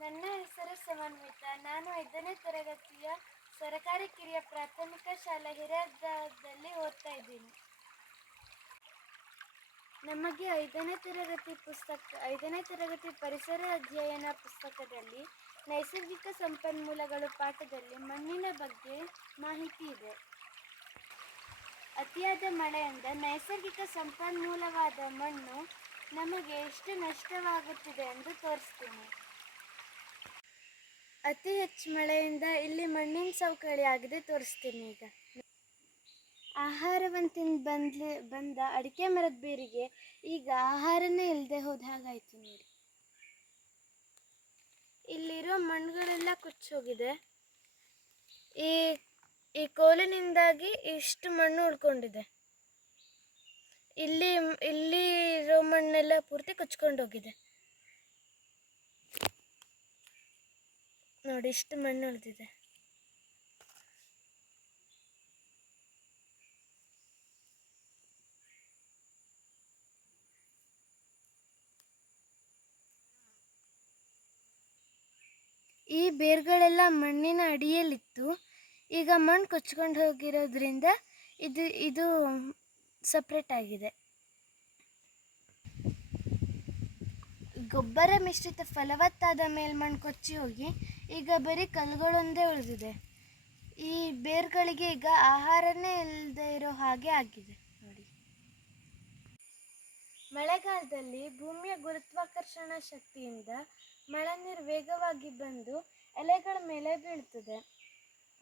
ನನ್ನ ಹೆಸರು ಸಮನ್ವಿತ. ನಾನು ಐದನೇ ತರಗತಿಯ ಸರಕಾರಿ ಕಿರಿಯ ಪ್ರಾಥಮಿಕ ಶಾಲೆ ಹಿರಿಯದಲ್ಲಿ ಓದ್ತಾ ಇದ್ದೀನಿ. ನಮಗೆ ಐದನೇ ತರಗತಿ ಪುಸ್ತಕ, ಐದನೇ ತರಗತಿ ಪರಿಸರ ಅಧ್ಯಯನ ಪುಸ್ತಕದಲ್ಲಿ ನೈಸರ್ಗಿಕ ಸಂಪನ್ಮೂಲಗಳು ಪಾಠದಲ್ಲಿ ಮಣ್ಣಿನ ಬಗ್ಗೆ ಮಾಹಿತಿ ಇದೆ. ಅತಿಯಾದ ಮಳೆಯಿಂದ ನೈಸರ್ಗಿಕ ಸಂಪನ್ಮೂಲವಾದ ಮಣ್ಣು ನಮಗೆ ಎಷ್ಟು ನಷ್ಟವಾಗುತ್ತಿದೆ ಎಂದು ತೋರಿಸ್ತೀನಿ. ಅತಿ ಹೆಚ್ಚು ಮಳೆಯಿಂದ ಇಲ್ಲಿ ಮಣ್ಣಿನ ಸವಕಳಿ ಆಗಿದೆ ತೋರಿಸ್ತೀನಿ ಈಗ. ಆಹಾರವನ್ನು ತಿಂದು ಬಂದ್ಲಿ, ಬಂದ ಅಡಿಕೆ ಮರದ ಬೇರಿಗೆ ಈಗ ಆಹಾರನೇ ಇಲ್ಲದೆ ಹೋದ ಹಾಗಾಯಿತು ನೋಡಿ. ಇಲ್ಲಿರೋ ಮಣ್ಣುಗಳೆಲ್ಲ ಕುಚ್ಚೋಗಿದೆ ಈ ಈ ಕೋಲಿನಿಂದಾಗಿ ಇಷ್ಟು ಮಣ್ಣು ಉಳ್ಕೊಂಡಿದೆ. ಇಲ್ಲಿ ಇಲ್ಲಿ ಇರೋ ಮಣ್ಣೆಲ್ಲ ಪೂರ್ತಿ ಕುಚ್ಕೊಂಡು ನೋಡಿ, ಇಷ್ಟು ಮಣ್ಣು ಉಳಿದಿದೆ. ಈ ಬೇರುಗಳೆಲ್ಲ ಮಣ್ಣಿನ ಅಡಿಯಲ್ಲಿತ್ತು. ಈಗ ಮಣ್ಣು ಕೊಚ್ಕೊಂಡು ಹೋಗಿರೋದ್ರಿಂದ ಇದು ಇದು ಸಪ್ರೇಟ್ ಆಗಿದೆ. ಗೊಬ್ಬರ ಮಿಶ್ರಿತ ಫಲವತ್ತಾದ ಮೇಲ್ಮಣ್ಣು ಕೊಚ್ಚಿ ಹೋಗಿ ಈಗ ಬರೀ ಕಲ್ಲುಗಳೊಂದೇ ಉಳಿದಿದೆ. ಈ ಬೇರುಗಳಿಗೆ ಈಗ ಆಹಾರನೇ ಇಲ್ಲದೆ ಇರೋ ಹಾಗೆ ಆಗಿದೆ. ನೋಡಿ. ಮಳೆಗಾಲದಲ್ಲಿ ಭೂಮಿಯ ಗುರುತ್ವಾಕರ್ಷಣ ಶಕ್ತಿಯಿಂದ ಮಳೆ ನೀರು ವೇಗವಾಗಿ ಬಂದು ಎಲೆಗಳ ಮೇಲೆ ಬೀಳ್ತದೆ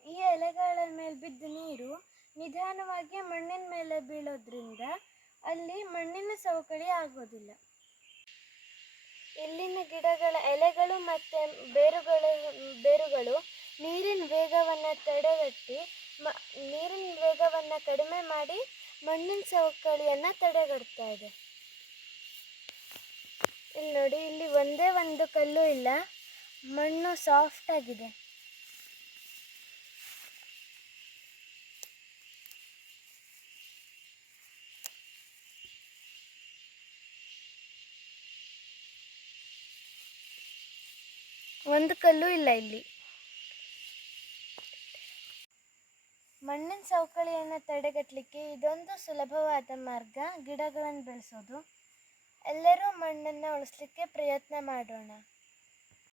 ಈ ಎಲೆಗಳ ಮೇಲೆ ಬಿದ್ದ ನೀರು ನಿಧಾನವಾಗಿ ಮಣ್ಣಿನ ಮೇಲೆ ಬೀಳೋದ್ರಿಂದ ಅಲ್ಲಿ ಮಣ್ಣಿನ ಸವಕಳಿ ಆಗೋದಿಲ್ಲ. ಇಲ್ಲಿನ ಗಿಡಗಳ ಎಲೆಗಳು ಮತ್ತು ಬೇರುಗಳು ತಡೆಗಟ್ಟಿ ಮ, ನೀರಿನ ವೇಗವನ್ನು ಕಡಿಮೆ ಮಾಡಿ ಮಣ್ಣಿನ ಸವಕಳಿಯನ್ನು ತಡೆಗಟ್ತಾ ಇದೆ. ಇಲ್ಲಿ ನೋಡಿ, ಇಲ್ಲಿ ಒಂದೇ ಒಂದು ಕಲ್ಲು ಇಲ್ಲ, ಮಣ್ಣು ಸಾಫ್ಟ್ ಆಗಿದೆ. ಒಂದು ಕಲ್ಲು ಇಲ್ಲ ಇಲ್ಲಿ. ಮಣ್ಣಿನ ಸವಕಳಿಯನ್ನು ತಡೆಗಟ್ಟಲಿಕ್ಕೆ ಇದೊಂದು ಸುಲಭವಾದ ಮಾರ್ಗ ಗಿಡಗಳನ್ನು ಬೆಳೆಸೋದು. ಎಲ್ಲರೂ ಮಣ್ಣನ್ನು ಉಳಿಸ್ಲಿಕ್ಕೆ ಪ್ರಯತ್ನ ಮಾಡೋಣ.